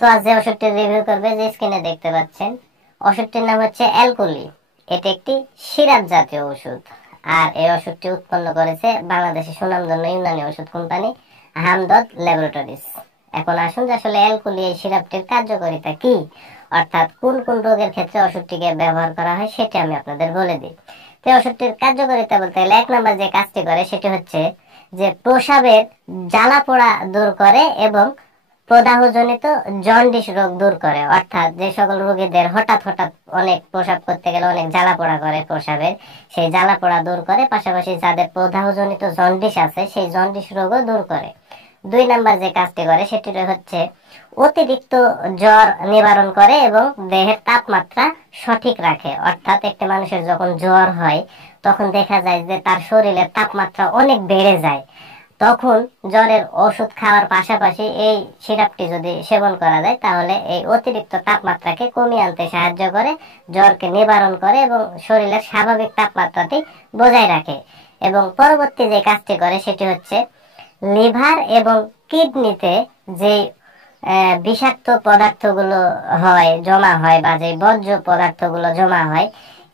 তো আজ যে ওষুধটির রিভিউ করবে, যে স্ক্রিনে দেখতে পাচ্ছেন, ওষুধটির নাম হচ্ছে অ্যালকুলি। এটি একটি সিরাপ জাতীয় ওষুধ। আর এই ওষুধটি উৎপন্ন করেছে বাংলাদেশের সুনামধন্য ইউনানি ওষুধ কোম্পানি হামদর্দ ল্যাবরেটরিজ। এখন আসুন যে আসলে অ্যালকুলি এই সিরাপটির কার্যকারিতা কি, অর্থাৎ কোন কোন রোগের ক্ষেত্রে ওষুধটিকে ব্যবহার করা হয় সেটি আমি আপনাদের বলে দিই। তো ওষুধটির কার্যকারিতা বলতে গেলে 1 নম্বর যে কাজটি করে সেটি হচ্ছে যে প্রস্রাবের জ্বালা পোড়া দূর করে এবং প্রদাহজনিত জন্ডিস রোগ দূর করে। অর্থাৎ যে সকল রোগীদের হঠাৎ হঠাৎ অনেক প্রস্রাব করতে গেলে অনেক জ্বালা পোড়া করে প্রস্রাবের, সেই জ্বালা পোড়া দূর করে। পাশাপাশি যাদের প্রদাহজনিত জন্ডিস আছে সেই জন্ডিস রোগও দূর করে। 2 নাম্বার যে কাজটি করে সেটি হচ্ছে অতিরিক্ত জ্বর নিবারণ করে এবং দেহের তাপমাত্রা সঠিক রাখে। অর্থাৎ একটা মানুষের যখন জ্বর হয় তখন দেখা যায় যে তার শরীরের তাপমাত্রা অনেক বেড়ে যায়। তখন জ্বরের ওষুধ খাওয়ার পাশাপাশি এই সিরাপটি যদি সেবন করা যায় তাহলে এই অতিরিক্ত তাপমাত্রাকে কমিয়ে আনতে সাহায্য করে, জ্বরকে নিবারণ করে এবং শরীরের স্বাভাবিক তাপমাত্রাটি বজায় রাখে। এবং পরবর্তী যে কাজটি করে সেটি হচ্ছে লিভার এবং কিডনিতে যে বিষাক্ত পদার্থগুলো হয় জমা হয় বা যে বর্জ্য পদার্থগুলো জমা হয়,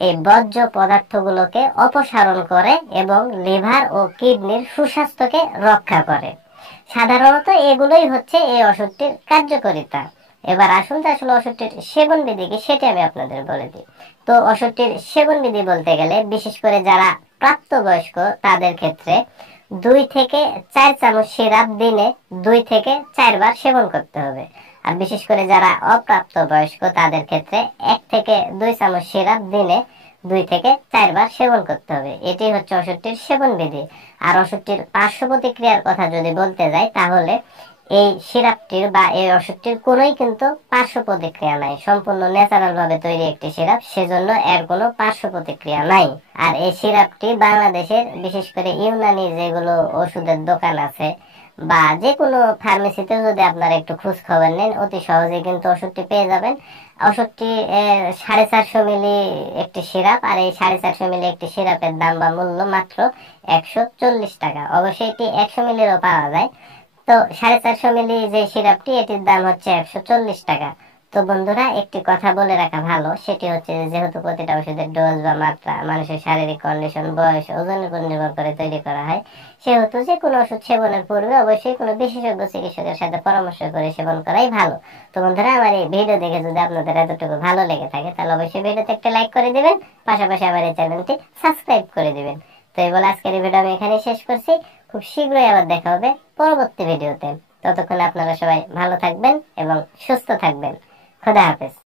এই বর্জ্য পদার্থগুলোকে অপসারণ করে এবং লিভার ও কিডনির সুস্বাস্থ্যকে রক্ষা করে। সাধারণত এগুলোই হচ্ছে এই ওষুধটির কার্যকারিতা। এবার আসুন যে আসলে ওষুধটির সেবন বিধি কি সেটি আমি আপনাদের বলে দিই। তো ওষুধটির সেবন বিধি বলতে গেলে বিশেষ করে যারা প্রাপ্তবয়স্ক তাদের ক্ষেত্রে 2 থেকে 4 চামচ সিরাপ দিনে 2 থেকে 4 বার সেবন করতে হবে। আর বিশেষ করে যারা অপ্রাপ্তবয়স্ক তাদের ক্ষেত্রে 1 থেকে 2 চামচ সিরাপ দিনে 2 থেকে 4 বার সেবন করতে হবে। এটি হচ্ছে ওষুধটির সেবন বিধি। আর ওষুধটির পার্শ্ব প্রতিক্রিয়ার কথা যদি বলতে যাই তাহলে এই সিরাপটির বা এই ওষুধটির কোনোই কিন্তু পার্শ্ব প্রতিক্রিয়া নাই। সম্পূর্ণ ন্যাচারাল ভাবে তৈরি একটি সিরাপ, সেজন্য এর কোনো পার্শ্ব প্রতিক্রিয়া নাই। আর এই সিরাপটি বাংলাদেশের বিশেষ করে ইউনানি যেগুলো ওষুধের দোকান আছে বা যে কোনো ফার্মেসিতে যদি আপনারা একটু খোঁজ খবর নেন অতি সহজে কিন্তু ওষুধটি পেয়ে যাবেন। ওষুধটি 450 মিলি একটি সিরাপ। আর এই 450 মিলি একটি সিরাপের দাম বা মূল্য মাত্র 140 টাকা। অবশ্যই এটি 100 মিলিরও পাওয়া যায়। তো 450 মিলি যে সিরাপটি এটির দাম হচ্ছে 140 টাকা। তো বন্ধুরা একটি কথা বলে রাখা ভালো, সেটি হচ্ছে যেহেতু প্রতিটা ওষুধের ডোজ বা মাত্রা মানুষের শারীরিক কন্ডিশন, বয়স, ওজনের উপর নির্ভর করে তৈরি করা হয়, সেহেতু যে কোনো ওষুধ সেবনের পূর্বে অবশ্যই কোনো বিশেষজ্ঞ চিকিৎসকের সাথে পরামর্শ করে সেবন করাই ভালো। তো বন্ধুরা আমার এই ভিডিও দেখে যদি আপনাদের এতটুকু ভালো লেগে থাকে তাহলে অবশ্যই ভিডিওতে একটা লাইক করে দিবেন, পাশাপাশি আমার এই চ্যানেলটি সাবস্ক্রাইব করে দিবেন। তো এই বলে আজকের এই ভিডিও আমি এখানেই শেষ করছি। খুব শীঘ্রই আবার দেখা হবে পরবর্তী ভিডিওতে। ততক্ষণ আপনারা সবাই ভালো থাকবেন এবং সুস্থ থাকবেন। খুদা হাফেজ।